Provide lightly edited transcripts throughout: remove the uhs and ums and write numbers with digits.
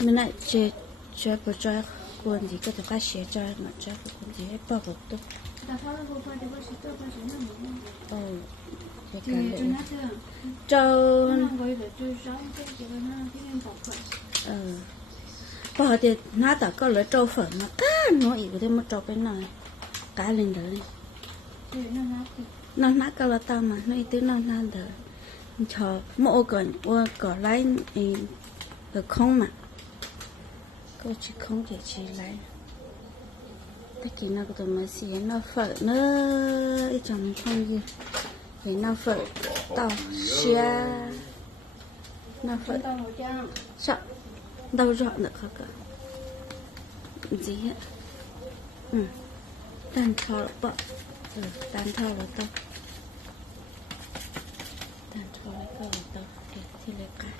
mình lại chơi bộ chơi quần gì có thể phát xe chơi mà chơi quần gì hết bao bọc tôi cái cái lệ cho bỏ thì nó đã có lỡ trâu phở mà cá nó ý của tôi một trâu bên này cá lên đấy nó nát cái là tao mà nó ý tứ nó nát đấy cho mỗi cỏ lấy được không mà cô chỉ không thể chỉ lấy tất cả nó có mà xí nó phở nữa ít chồng không gì thì nó phở tao xia nó phở sợ đâu rõ được không cả gì hết tan thao là bỏ tan thao là tao tan thao là tao thì lấy cái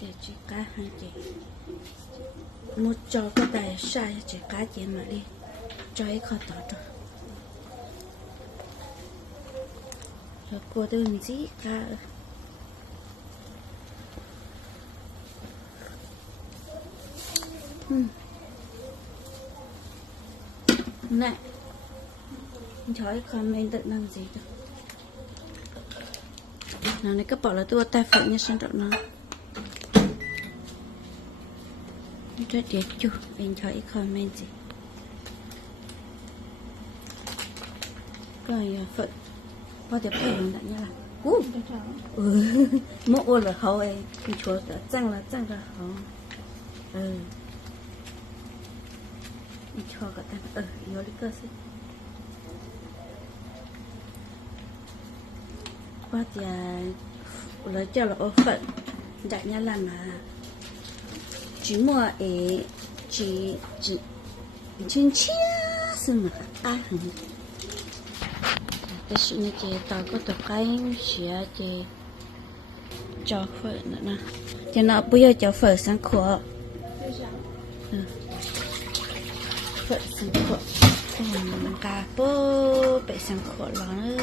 để chỉ cá hai chị một cho cái tài sai chỉ cá chị mà đi cho ấy khó tỏ rồi cô đơn gì cả này chói comment tự làm gì đâu nào này các bảo là tôi tay phải như sang trọng nó rất đẹp chú anh chói comment gì rồi phận bao giờ phải làm như là mỗi ô là hậu ấy chúa chăng là hậu cho cả ta yếu đi cơ sĩ qua thì lấy cho là ô phận đại nha là mà chỉ mua ấy chỉ chuyên chia xem mà ai hẳn cái sự này chị tao có tập cái xía chị cho phở nữa nè cho nó bây giờ cho phở sang khổ phở sang khổ cà bơ bị sang khổ lắm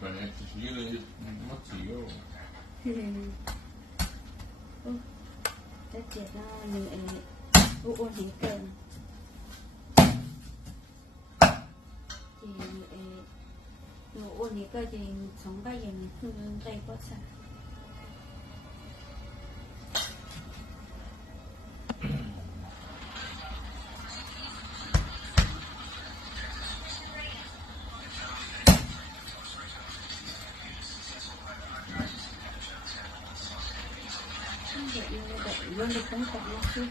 Vanessa, io mất xíu. Ô, chắc chết nó mình ôn hết cơm thì ôn hết cơm thì sống bây giờ mình không tay có sẵn vậy luôn được không phải là chứ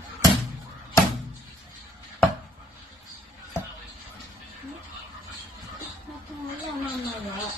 nó không có lâu năm này rồi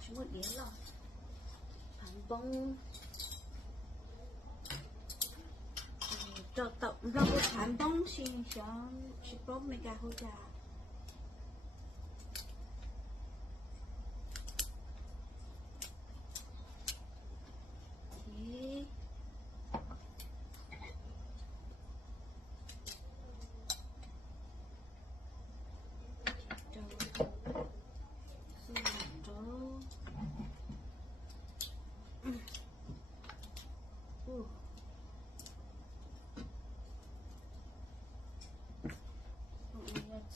全部连了，盘崩。就tập ra một tháng bóng xin cho chỉ bóng mấy cái hỗ trợ thế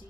chỉ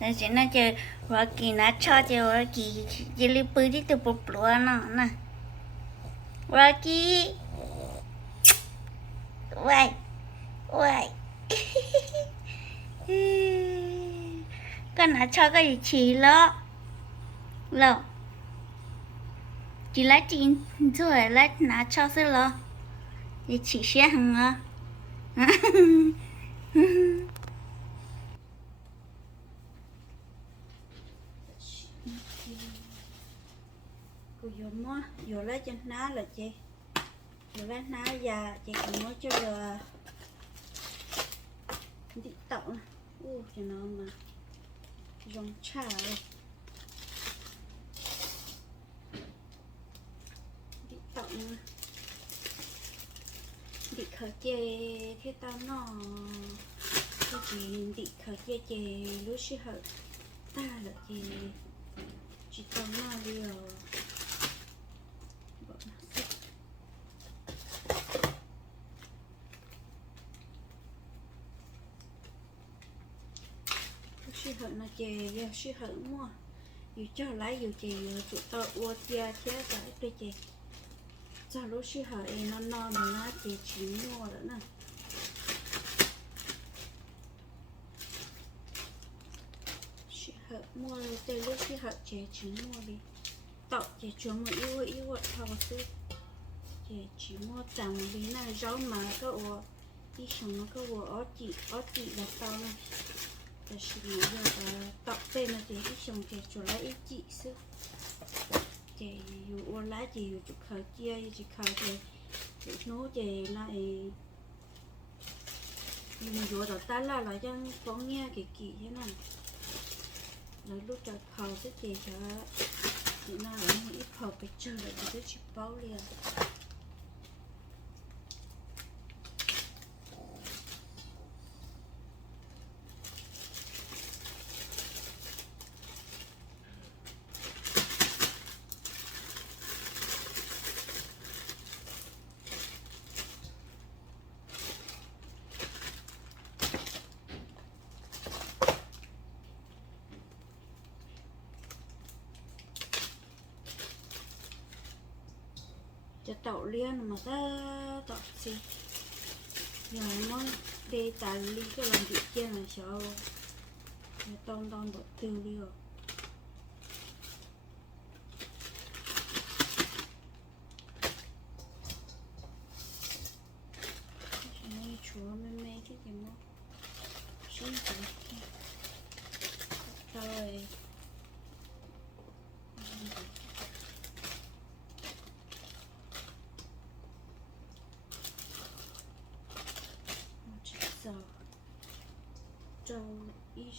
Nên chỉ nó chơi và kỳ nó cho chơi và kỳ chỉ li bự đi từ bột lúa nó nè và kỳ vậy vậy cái nó cho cái gì chỉ lo lo chỉ lấy chín rồi lấy nó cho sẽ lo thì chỉ sẽ hằng à cô vô mua vô lấy cho nó là chị vô lấy nó già chị cũng mua cho rồi đi tậu cho nó mà rong chả đi tậu mà đi khởi chê thế tao nó cái gì đi khởi chê chê lúc xưa hở ta là gì chỉ tao nó đi rồi sư hận là chè giờ sư hận mua dù cho lấy dù chè tụi tao uo tia thế tại tôi chè cho lúc sư hận nó nó chè chỉ mua nữa nè sư hận mua rồi từ lúc sư hận chè chỉ mua đi tao chè chuẩn mà yêu thao sư chè chỉ mua chẳng vì này rau mà cái uo đi xong nó cái uo ó chị là tao này là sự tập tên là chị cái xong chị cho lấy ít chị xưa chị dù lá chị dù chụp khởi chia chị khởi chị nấu chị lại mình dù đầu ta là dân có nghe kỳ thế này là lúc trời khởi cái chị cho chị nào là ít khởi cái chơi là chị cứ chụp báo liền cho tàu liên mà ta tàu gì giờ mới đi tại ly cái làm việc trên là sợ ton bột tiêu đi rồi này chúa mê cái gì mà xuống cái rồi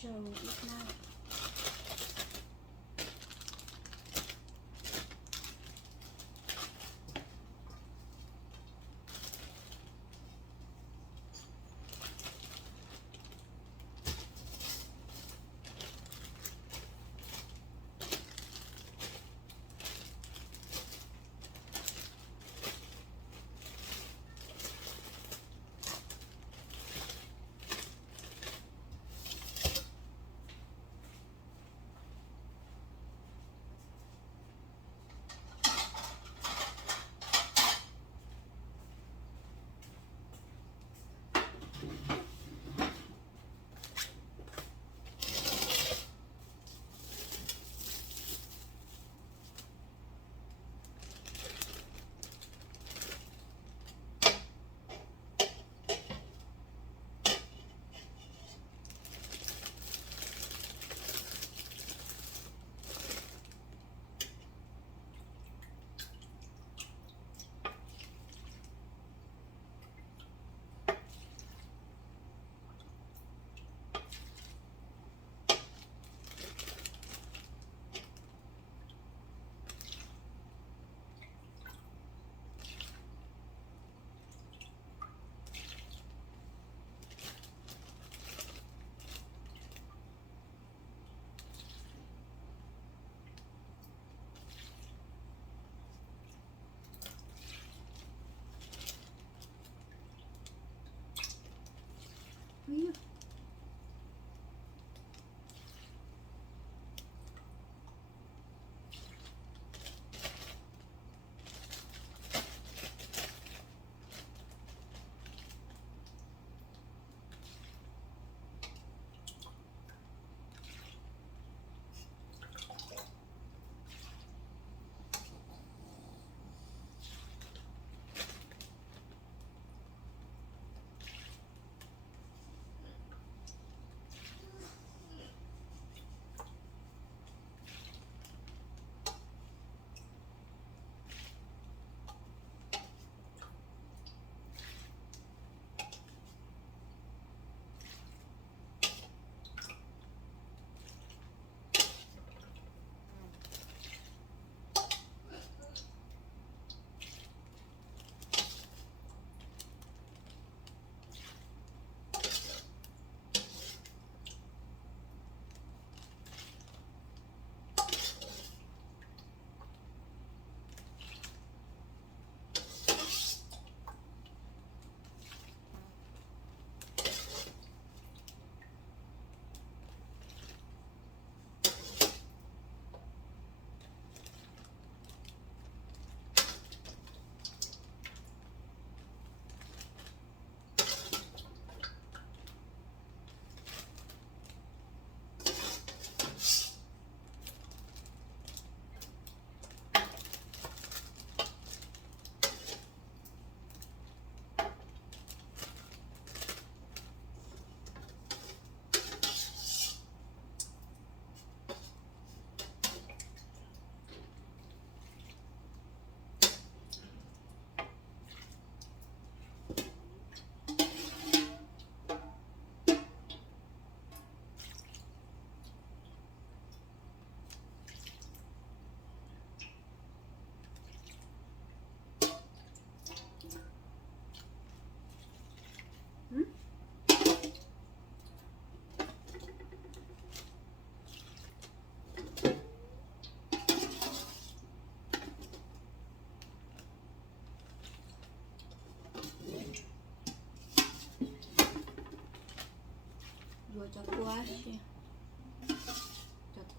dầu ít nào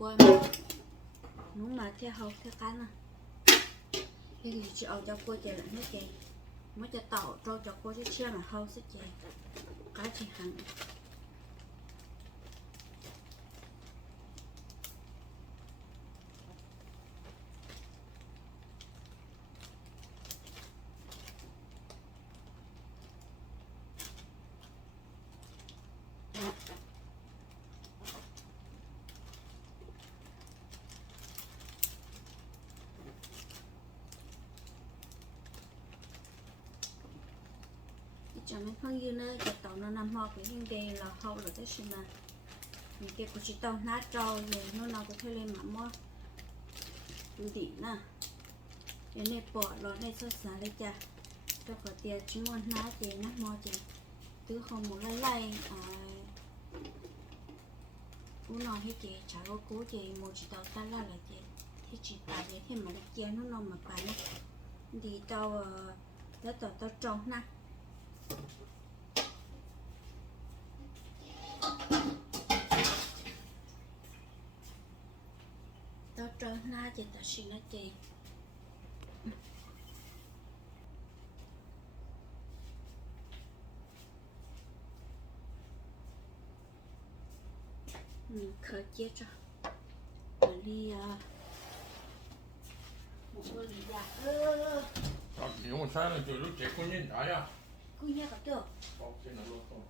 cua mà nó mà theo hậu theo cá nè thì chỉ ở cho cua chè là nó chè mới cho tàu trâu cho cua chứ chia mà hậu sẽ chè cá chỉ hẳn chẳng mấy phong như nơi cái tàu nó nằm ho cái hình đề là hậu là cái gì mà mình kia của chị tàu nát trâu rồi nó nào có thể lên mà mua đi nè cái này bỏ lọ này sốt sáng lấy cha cho khỏi tiền chỉ muốn nát chị nát mua chị thứ không muốn lấy cú nói hết chị chả có cú chị một chị tàu tan ra là chị thì chị tài vậy thì mà lấy chén nó mà phải đi tàu đó tàu trâu nè tao trâu na chị tao xin nó chị khởi chết rồi đi một cái lý giả nếu mà sai là từ lúc trẻ con nhìn thấy à cứ nhớ cả được có cái nào luôn không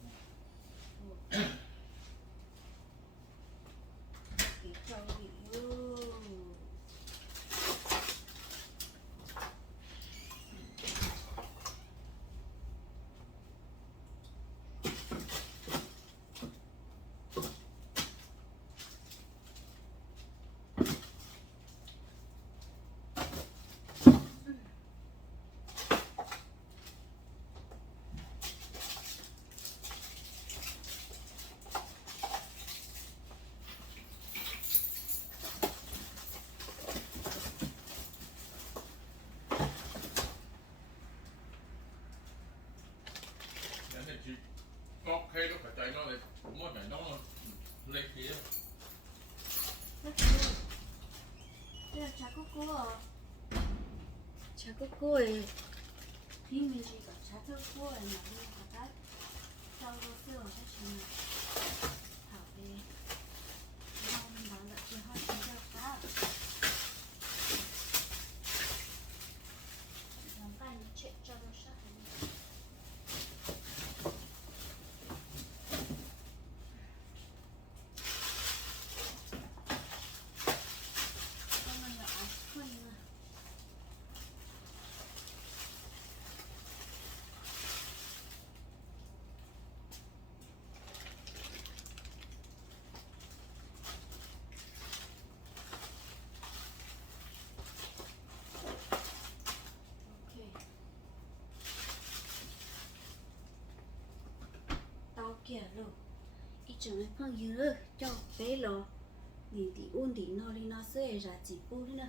cái trâu gì có khi nó phải chạy nó lại cũng mới phải nó lên kia chả có cua ấy thì mình chỉ có chả có cua ấy mà mình có cái rau rau xưa ở cái gì này thảo đi rau mình bán lại chỉ hơi chỉ rau cá làm cái này chuyện cho nó sát kìa rồi ít chẳng mấy phong dư cho bé lò nhìn thì uốn thì nó đi nó sẽ ra chỉ bu nữa